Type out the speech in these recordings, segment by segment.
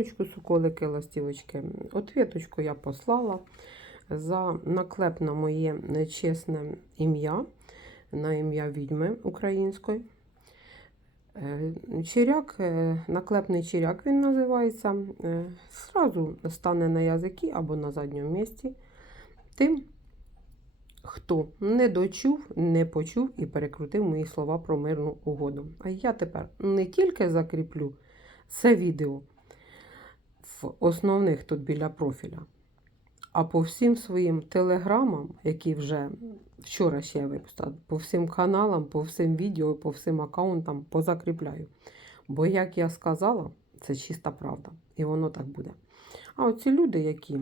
дзвіночку, соколики, ластівочки. Отвіточку я послала за наклеп на моє нечесне ім'я, на ім'я відьми української. Е, Чиряк, е, наклепний чиряк він називається. е, Зразу стане на язики або на задньому місці. Тим, хто не дочув, не почув і перекрутив мої слова про мирну угоду. А я тепер не тільки закріплю це відео в основних тут біля профіля, а по всім своїм телеграмам, які вже вчора ще я випустила, по всім каналам, по всім відео, по всім аккаунтам позакріпляю. Бо, як я сказала, це чиста правда. І воно так буде. А оці люди, які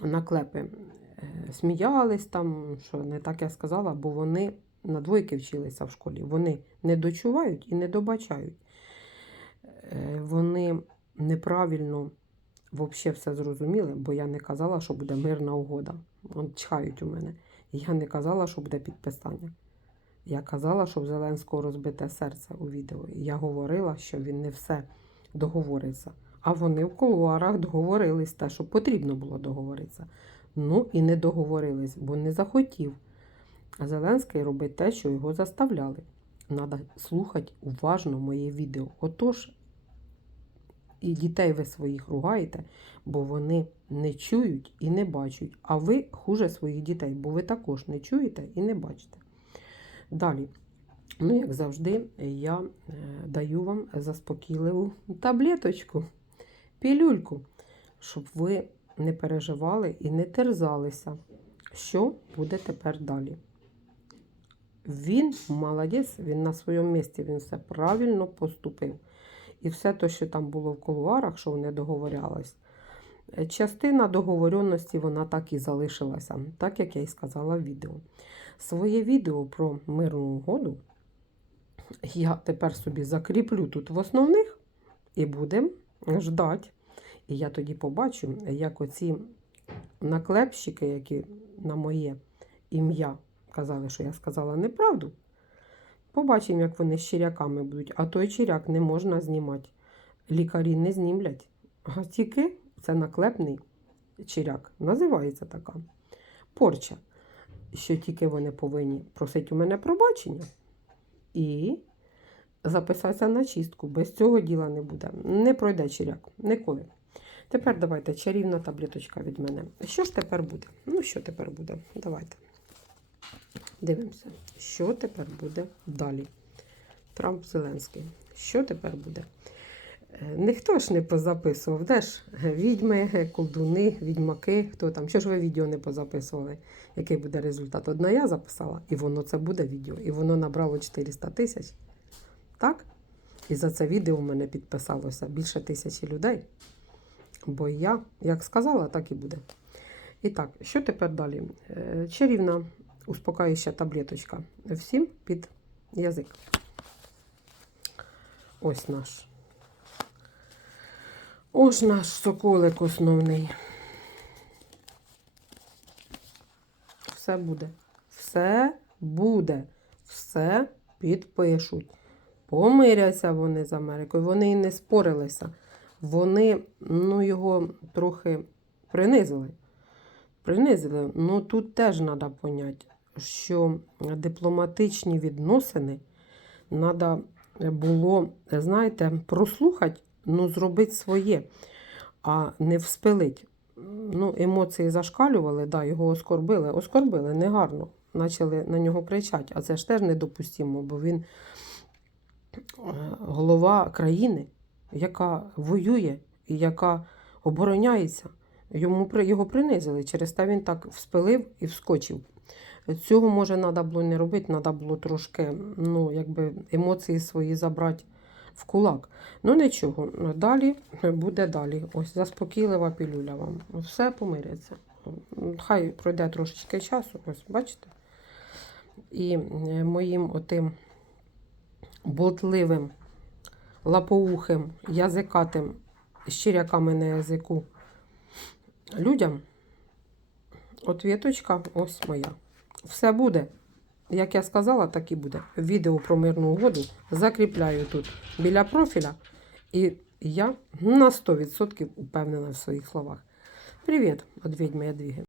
наклепи е, сміялись там, що не так я сказала, бо вони на двойки вчилися в школі. Вони не дочувають і не добачають. Е, Вони неправильно взагалі все зрозуміли, бо я не казала, що буде мирна угода. От чхають у мене. Я не казала, що буде підписання. Я казала, що в Зеленського розбите серце у відео. Я говорила, що він не все договориться. А вони в кулуарах договорились те, що потрібно було договоритися. Ну і не договорились, бо не захотів. А Зеленський робить те, що його заставляли. Треба слухати уважно моє відео. Отож, і дітей ви своїх ругаєте, бо вони не чують і не бачать. А ви хуже своїх дітей, бо ви також не чуєте і не бачите. Далі. Ну, як завжди, я е, даю вам заспокійливу таблеточку, пілюльку, щоб ви не переживали і не терзалися, що буде тепер далі. Він молодець, він на своєму місці, він все правильно поступив. І все те, що там було в кулуарах, що вони договорялись, е, частина договоренності вона так і залишилася, так як я і сказала в відео. Своє відео про мирну угоду я тепер собі закріплю тут в основних і будемо ждати. І я тоді побачу, як оці наклепщики, які на моє ім'я казали, що я сказала неправду. Побачимо, як вони з чиряками будуть. А той чиряк не можна знімати. Лікарі не знімлять. А тільки це наклепний чиряк. Називається така. Порча. Що тільки вони повинні просити у мене пробачення і записатися на чистку. Без цього діла не буде. Не пройде чиряк. Ніколи. Тепер давайте чарівна таблеточка від мене. Що ж тепер буде? Ну, що тепер буде? Давайте. Дивимося, що тепер буде далі. Трамп Зеленський. Що тепер буде? Е, Ніхто ж не позаписував, де ж відьми, колдуни, відьмаки, хто там. Що ж ви відео не позаписували? Який буде результат? Одна я записала, і воно це буде відео. І воно набрало 400 тисяч. Так? І за це відео в мене підписалося більше тисячі людей. Бо я, як сказала, так і буде. І так, що тепер далі? Е, Чарівна успокаююча таблеточка. Всім під язик. Ось наш. Ось наш соколик основний. Все буде. Все буде. Все підпишуть. Помиряться вони з Америкою. Вони і не спорилися. Вони ну, його трохи принизили. Принизили. Ну тут теж треба поняти, що дипломатичні відносини треба було, знаєте, прослухати, ну, зробити своє, а не вспилить. Ну, емоції зашкалювали, да, його оскорбили. Оскорбили негарно. Почали на нього кричати. А це ж теж недопустимо, бо він е, голова країни, яка воює і яка обороняється. Йому його принизили. Через те він так вспилив і вскочив. Цього може треба було не робити, треба було трошки ну, якби емоції свої забрати в кулак. Ну нічого, далі буде далі. Ось заспокійлива пілюля вам. Все помиряться. Хай пройде трошечки часу, ось бачите. І е, моїм отим болтливим, лапоухим, язикатим щиряками на язику людям. Отвіточка ось моя. Все буде. Як я сказала, так і буде. Відео про мирну угоду закріпляю тут біля профіля. І я на 100% упевнена в своїх словах. Привіт від відьми Ядвіги.